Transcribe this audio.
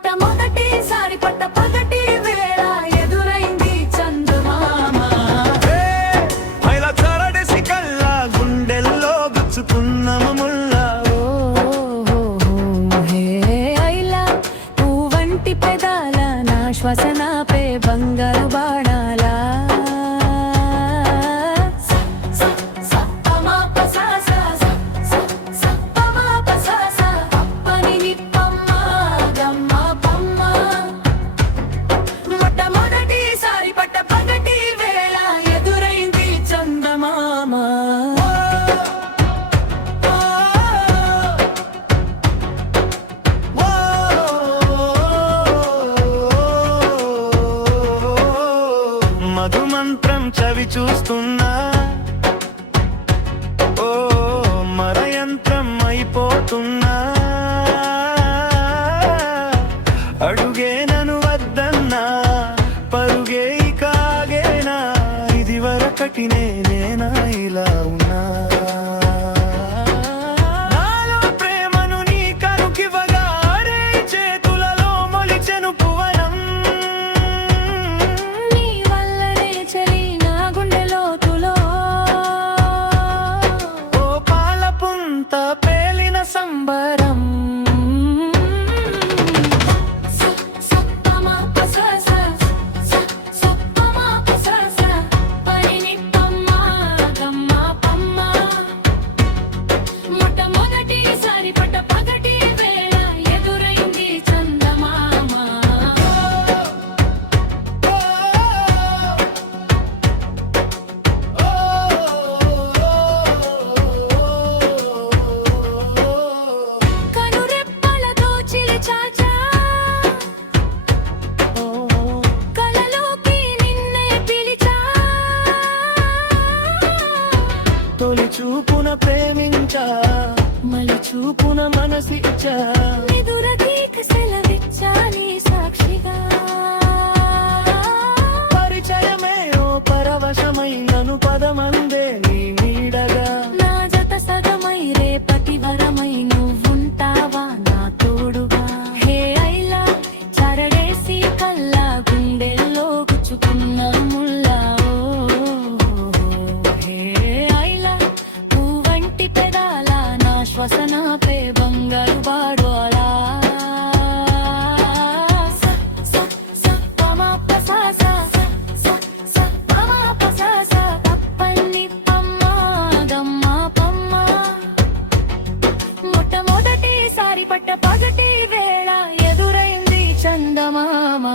మొట్టమొదటిసారి పట్ట పగటి వేళ ఎదురైంది చందమామ. ఇలా చరడేసి కల్లా గుండెల్లో గుచ్చుకున్న ముల్లా. ఐలా పువ్వంటి పెదాల నా శ్వాసనాపే బంగారు బాణాలా. మధుమంత్రం చవి చూస్తున్నా, ఓ మరయంత్రం అయిపోతున్నా. అడుగే నను వద్దన్నా, పరుగే కాగేనా, ఇది వరకటి నేనేనా ఇలా ఉన్నా. నాలో ప్రేమను నీ కనుకివ్వగా రే చేతులలో మొలిచెను పువనం. పేలిన సంబరం మొట్టమొదటిసారి పట్ట పగటి వేళ ఎదురైంది చందమామ. కనురెప్పలతో చిలిచాచా, కలలోకి నిన్నే పిలిచా. తొలి చూపున ప్రేమించా, మలి చూపున మనసిచ్చా. నిదురగీక సెలవిచ్చా నీ సాక్షిగా. పరిచయమే ఓ పరవశమై నను పదమందే నీ నీడగా. నా జత సగమై రేపటి వరమై నువ్వుంటావా నా తోడుగా. హే ఐలా చరడేసి కల్లా గుండెల్లో గుచ్చుకున్న ముల్లా. హే ఐలా పువ్వంటి పెదాల నా శ్వాసనాపే బంగారు బాడోలా. మొట్టమొదటిసారి పట్ట పగటి వేళ ఎదురైంది చందమామ.